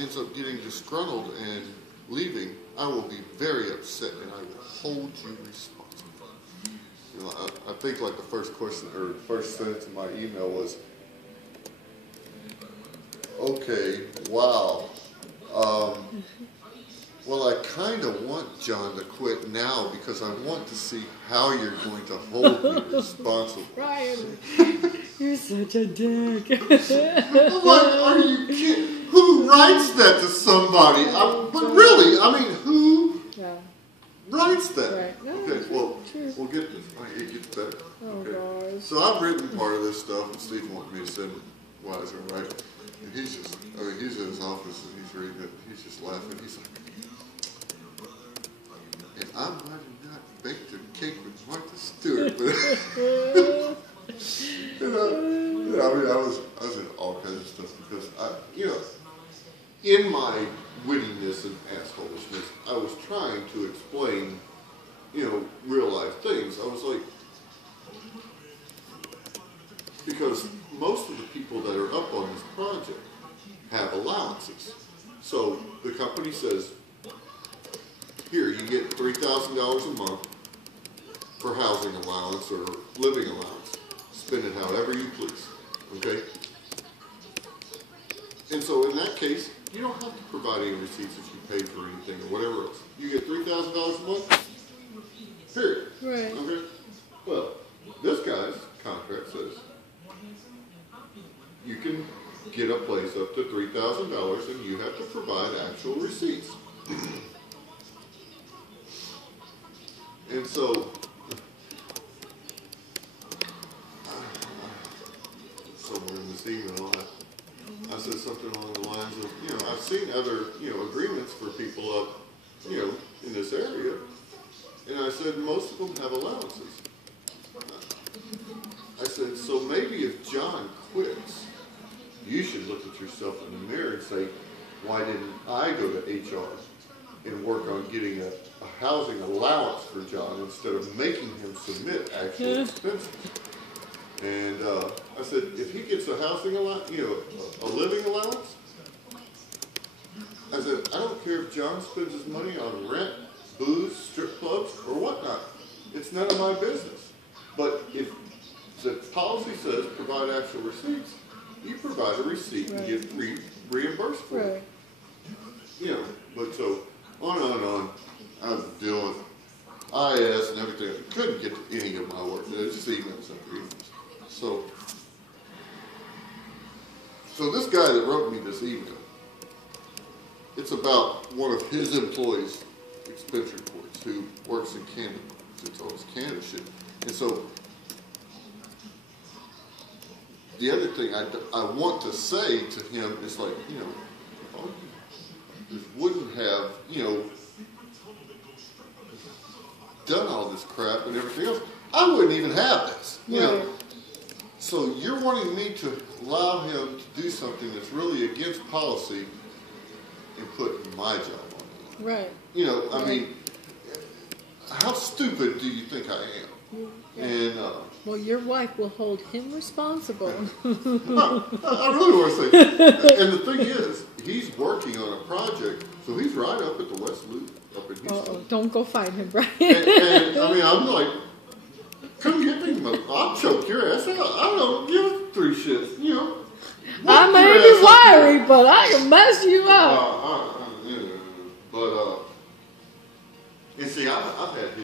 ends up getting disgruntled and leaving, I will be very upset and I will hold you responsible. You know, I think like the first question or first sentence in my email was, okay, wow. Well, I kind of want John to quit now because I want to see how you're going to hold me responsible. Ryan, you're such a dick. I'm like, are you kidding? Who writes that to somebody? But really, I mean, who writes that? Right. No, Okay, well, true. we'll get this. It gets better. Oh, Okay. gosh. So I've written part of this stuff, and Steve wanted me to send it wiser, right? And he's just, he's in his office and he's reading it. He's just laughing. He's like, and I might have not baked a cake with Martha Stewart, but I mean, I was in all kinds of stuff because in my wittiness and assholishness, I was trying to explain, real life things. I was like, because most of the people that are up on this project have allowances. So the company says, here, you get $3,000 a month for housing allowance or living allowance. Spend it however you please, okay? And so in that case, you don't have to provide any receipts if you paid for anything or whatever else. You get $3,000 a month, period. Right. Okay? Well, this guy's contract says you can get a place up to $3,000 and you have to provide actual receipts. And so, somewhere in this email, I said something along the lines of, I've seen other, agreements for people up, in this area. And I said, most of them have allowances. I said, so maybe if John quits, you should look at yourself in the mirror and say, why didn't I go to HR and work on getting a housing allowance for John instead of making him submit actual expenses? And I said, if he gets a housing allowance, a living allowance, I said, I don't care if John spends his money on rent, booze, strip clubs, or whatnot. It's none of my business. But if the policy says provide actual receipts, you provide a receipt and get reimbursed for it. But so on and on. I was dealing with IS and everything. I couldn't get to any of my work. It was just emails after emails. So this guy that wrote me this email, it's about one of his employees' expense reports who works in Canada. It's all his Canada shit. And so the other thing I want to say to him is like, if you wouldn't have, done all this crap and everything else, I wouldn't even have this, So you're wanting me to allow him to do something that's really against policy and put my job on him. Right. I mean, how stupid do you think I am? And well, your wife will hold him responsible. I really want to say, and the thing is, he's working on a project, so he's right up at the West Loop, up in Houston. Don't go fight him, Brian. And I mean, I'm like, come get me, I'll choke your ass out. I don't give three shits, I may be wiry, but I can mess you up. But, and see, I've had